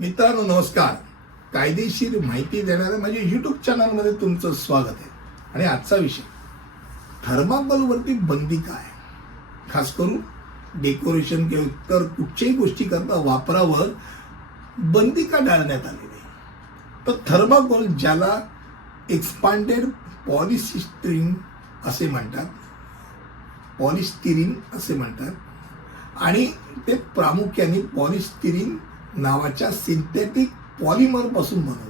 मित्रांनो नमस्कार. कायदेशीर माहिती देणाऱ्या माझ्या युट्यूब चॅनलमध्ये तुमचं स्वागत आहे. आणि आजचा विषय थर्माकोलवरती बंदी काय? खास करून डेकोरेशन किंवा इतर कुठच्याही गोष्टी करता वापरावर बंदी का डाळण्यात आलेली आहे तर थर्माकोल ज्याला एक्सपांडेड पॉलिसिस्टिरीन असे म्हणतात पॉलिस्टिरीन असे म्हणतात आणि ते प्रामुख्याने पॉलिस्टिरीन नावाच्या सिंथेटिक पॉलिमरपासून बनवलं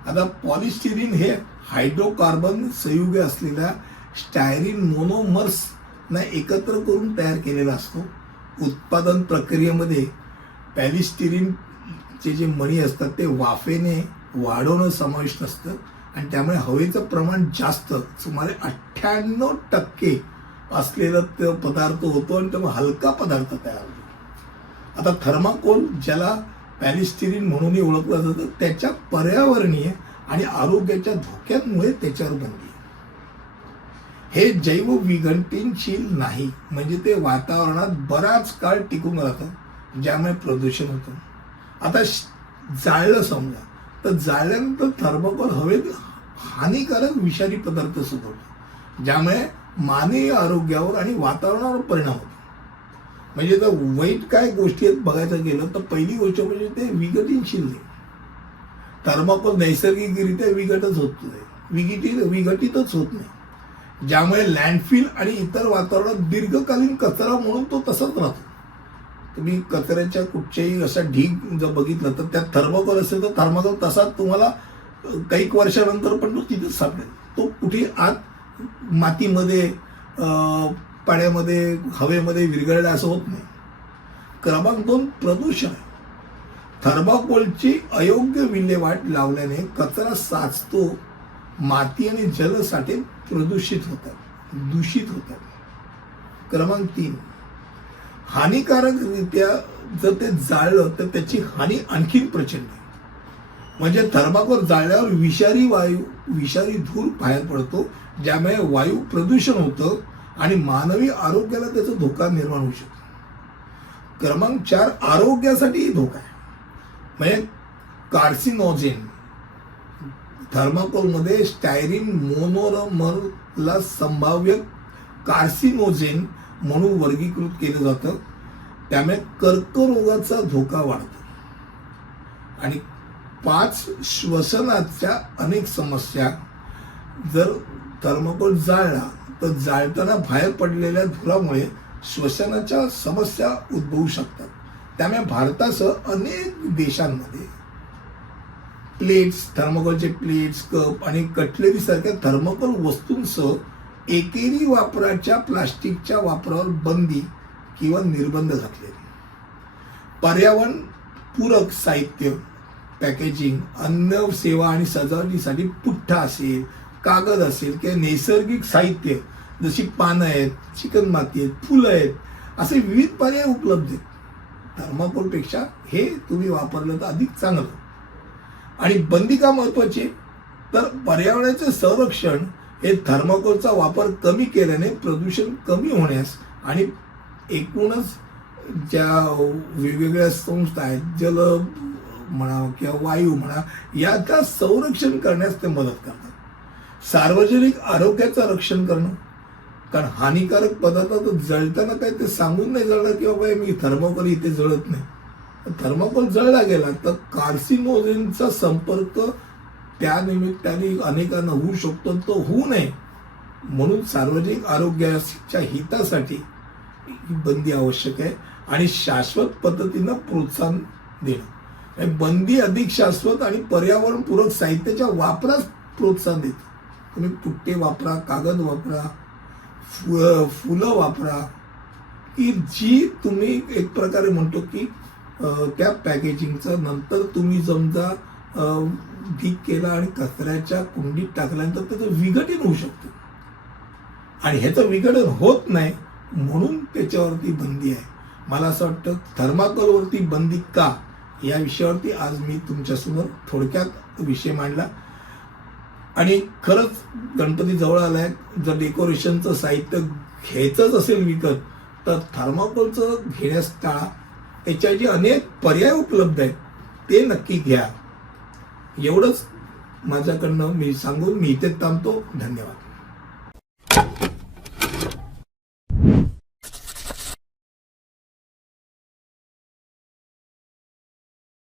आता पॉलिस्टिरीन हे हायड्रोकार्बन संयुगे असलेल्या स्टायरीन मोनोमर्स ना एकत्र करून तयार केलेला असतो. उत्पादन प्रक्रियेमध्ये पॅलिस्टिरीनचे जे मणी असतात ते वाफेने वाढवणं समाविष्ट असतं. आणि त्यामुळे हवेचं प्रमाण जास्त सुमारे अठ्ठ्याण्णव टक्के असलेला तो पदार्थ होतो आणि त्यामुळे हलका पदार्थ तयार होतो. आता थर्माकोल ज्याला पॅलिस्टिरीन म्हणूनही ओळखलं जातं त्याच्या पर्यावरणीय आणि आरोग्याच्या धोक्यांमुळे त्याच्यावर बंदी हे जैव विघटनशील नाही म्हणजे ते वातावरणात बराच काळ टिकून राहतं ज्यामुळे प्रदूषण होतं. आता जाळलं समजा तर जाळल्यानंतर थर्मकोल हवेत हानिकारक विषारी पदार्थ सुटवतो ज्यामुळे मानवी आरोग्यावर आणि वातावरणावर परिणाम होतो. म्हणजे जर वाईट काय गोष्टी आहेत बघायचं गेलं तर पहिली गोष्ट म्हणजे ते विघटनशील नाही. थर्माकोल नैसर्गिकरित्या विघटच होत नाही. विघटित विघटितच होत नाही. ज्यामुळे लँडफिल आणि इतर वातावरणात दीर्घकालीन कचरा म्हणून तो तसाच राहतो. तुम्ही कचऱ्याच्या कुठच्याही असा ढीग जर बघितलं तर त्यात थर्माकोल असेल तर थर्माकोल तसाच तुम्हाला काही वर्षानंतर पण तो तिथेच सापडेल. तो कुठे आत मातीमध्ये पाण्यामध्ये हवेमध्ये विरघळला असं होत नाही. क्रमांक दोन प्रदूषण. आहे थर्माकोलची अयोग्य विल्हेवाट लावल्याने कचरा साचतो माती आणि जलसाठे प्रदूषित होतात दूषित होतात. क्रमांक तीन. हानिकारकरित्या जर ते जाळलं तर त्याची हानी आणखीन प्रचंड आहे. म्हणजे थर्माकोल जाळल्यावर विषारी वायू विषारी धूर बाहेर पडतो ज्यामुळे वायू प्रदूषण होतं आणि मानवी आरोग्याला त्याचा धोका निर्माण होऊ शकतो. क्रमांक चार आरोग्यासाठीही धोका आहे. म्हणजे कार्सिनोजेन थर्माकोलमध्ये स्टायरिन मोनोरमरला संभाव्य कार्सिनोजेन म्हणून वर्गीकृत केलं जातं. त्यामुळे कर्करोगाचा धोका वाढतो. आणि पाच श्वसनाच्या अनेक समस्या जर थर्माकोल जाळला तर जाळताना बाहेर पडलेल्या धुरामुळे श्वसनाच्या समस्या उद्भवू शकतात. त्यामुळे भारतासह अनेक देशांमध्ये प्लेट्स थर्माकोलचे प्लेट्स कप आणि कटलेरी सारख्या थर्माकोल वस्तूंसह एकेरी वापराच्या प्लास्टिकच्या वापरावर बंदी किंवा निर्बंध घातले. पर्यावरण पूरक साहित्य पॅकेजिंग अन्न सेवा आणि सजावटीसाठी पुठ्ठा असेल कागद असेल किंवा नैसर्गिक साहित्य जशी पानं आहेत चिकणमाती आहेत फुलं आहेत असे विविध पर्याय उपलब्ध आहेत. थर्माकोलपेक्षा हे तुम्ही वापरलं तर अधिक चांगलं. आणि बंदी का महत्वाची तर पर्यावरणाचे संरक्षण हे थर्माकोलचा वापर कमी केल्याने प्रदूषण कमी होण्यास आणि एकूणच ज्या वेगवेगळ्या संस्था आहेत जल म्हणा किंवा वायू म्हणा याचा संरक्षण करण्यास ते मदत करतात. सार्वजनिक आरोग्याचं रक्षण करणं. कारण हानिकारक पदार्थ जळताना काय ते सांगून नाही जळणार किंवा बाबा मी थर्मोकोल इथे जळत नाही. थर्मोकोल जळला गेला तर कार्सिनोजेनचा संपर्क त्या निमित्ताने अनेकांना होऊ शकतो तो होऊ नये. म्हणून सार्वजनिक आरोग्याच्या हितासाठी ही बंदी आवश्यक आहे आणि शाश्वत पद्धतीनं प्रोत्साहन देणं. बंदी अधिक शाश्वत आणि पर्यावरणपूरक साहित्याच्या वापरास प्रोत्साहन देते. तुम्ही पुट्टे वापरा कागद वापरा फु फुलं वापरा की जी तुम्ही एक प्रकारे म्हणतो की त्या पॅकेजिंगचं नंतर तुम्ही समजा ढीक केला आणि कचऱ्याच्या कुंडीत टाकल्यानंतर त्याचं विघटन होऊ शकतं. आणि ह्याचं विघटन होत नाही म्हणून त्याच्यावरती बंदी आहे. मला असं वाटतं थर्माकोलवरती बंदी का? या विषयावरती आज मी तुमच्यासमोर थोडक्यात विषय मांडला. आणि खरंच गणपती जवळ आलाय. जर डेकोरेशनचं साहित्य घ्यायचंच असेल विकत तर थर्माकोलचं घेण्यास टाळा. त्याच्याऐवजी अनेक पर्याय उपलब्ध आहेत. ते नक्की घ्या. एवढंच माझ्याकडनं मी सांगून मी इथे थांबतो. धन्यवाद.